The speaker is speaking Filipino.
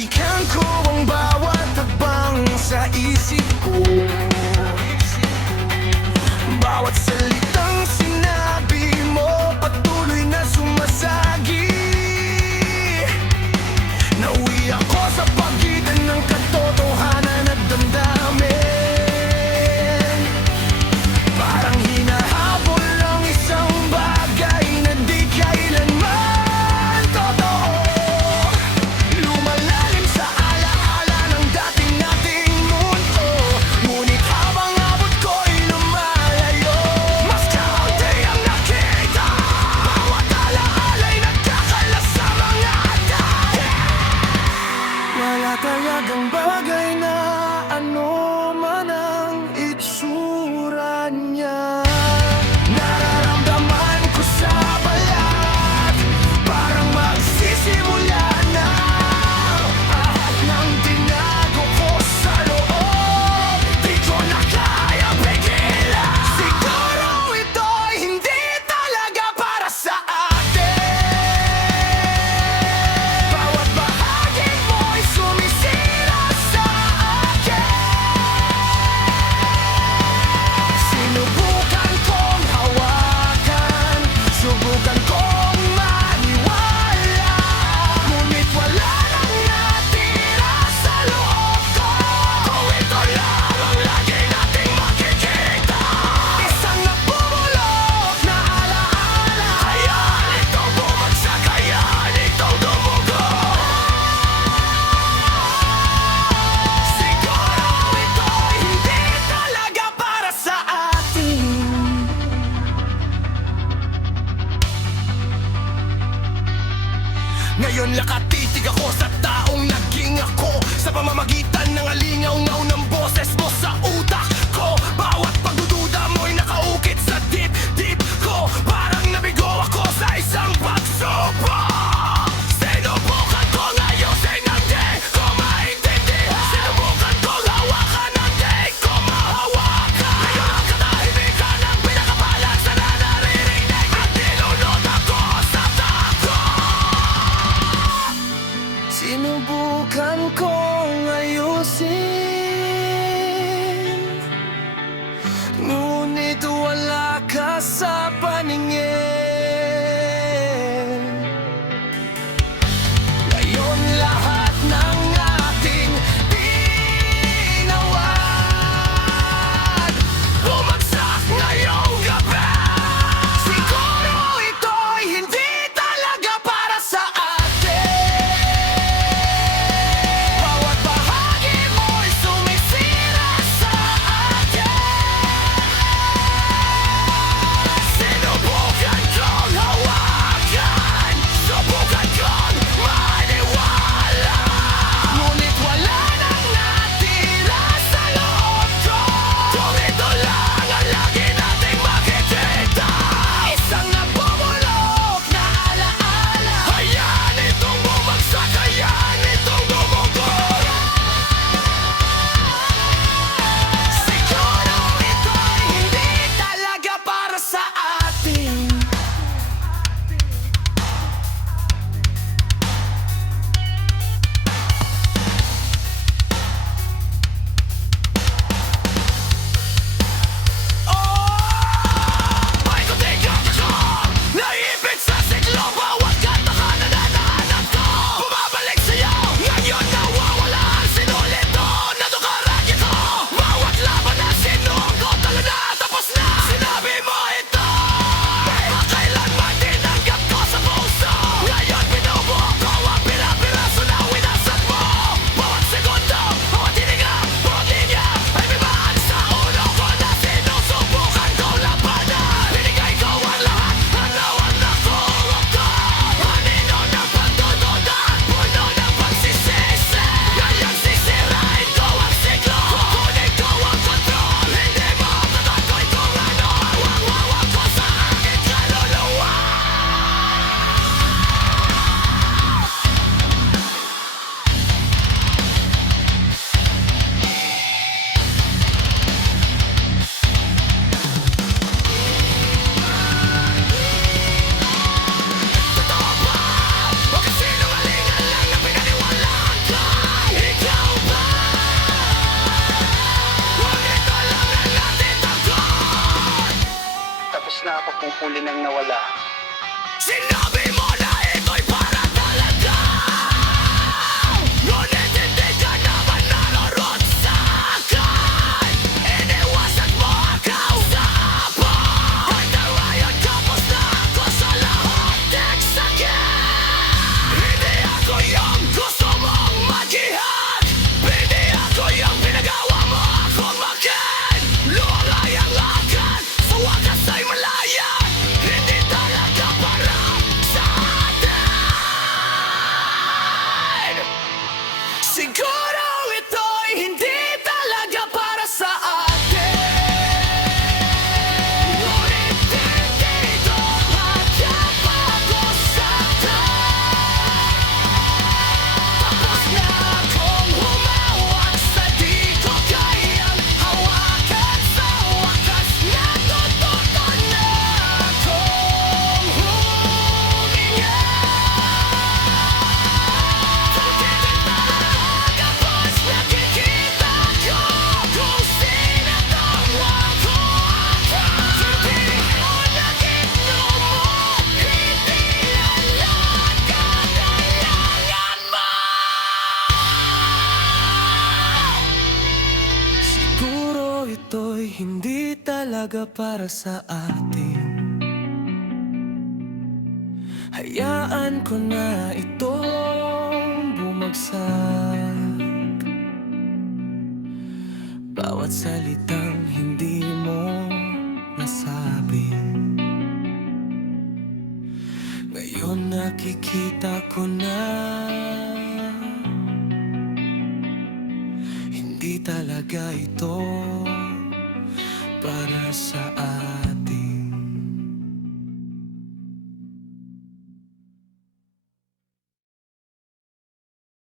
Balikan ko ang bawat habang sa isip ko, bawat salitang sinabi mo patuloy na sumasagi. Nauwi ako sa pagitan ng katotohanan at damdamin. Parang hinahabol ang isang bagay na di kailanman totoo. Lumalalim sa alaala ng dating nating mundo, ngunit habang abot ko'y lumalayo, mas kaunti ang nakita. Bawat alaala'y nagkakalas sa mga dati. Wala talagang bagay na ano man ang itsura niya. Nararamdaman ko sa balat, parang magsisimula na lahat ng tinago ko sa loob. Di ko na kaya pigilan. Siguro ito'y hindi talaga para sa atin. Bawat bahagi mo'y sumisira sa akin. Sinubukan kong hawakan, subukan kong maniwala, ngunit wala nang natira sa loob ko. Kung ito lang ang lagi nating makikita, isang nabubulok na alaala. Hayaan itong bumagsak, hayaan itong dumugo. Siguro ito'y hindi talaga para sa atin. Ngayon nakatitig ako sa taong naging ako, sa pamamagitan ng alingaw-ngaw ng boses mo sa utak ko. Bawat pagdududa mo'y nakaukit sa dip-dip ko. Parang nabigo ako sa isang pagsubok. Sinubukan kong ayusin ang di ko maintindihan. Sinubukan kong hawakan ang di ko mahawakan. Ngayon ang katahimikan ang pinakapalan sa naririnig at nilulot ako sa takot. Sinubukan kong ayusin, ngunit wala ka sa paningin. Ngayon lahat ng ating tinawag bumagsak ngayong gabi. Siguro ito'y hindi talaga para sa atin. Bawat kung huli nang nawala. Sinabi mo na ito'y para talaga, ngunit hindi ka naman naroon sa akin. Iniwasan mo ako sa hapon, hanggang ngayon kapos na ako sa lahat ng sakit. Hindi ako yung gusto mong mag-ihag, hindi ako yung pinagawa mo ako makin. Luwalay ang akin, sa wakas ay malaya, hindi talaga para sa atin. Siguro ito'y hindi talaga para sa atin, ngunit hindi ito magkapag-usapan. Tapos na akong humawak sa di ko kayang hawakan. Sa wakas natututo na akong huminga. Tumitig talaga pagkatapos nakikita ko kung sinatawa ko ako. Hindi ko nag-ignore mo, hindi lahat kailangan mo. Siguro ito'y hindi talaga para sa atin. Hayaan ko na itong bumagsak. Bawat salitang hindi mo nasabi, ngayon nakikita ko na hindi talaga ito para sa akin.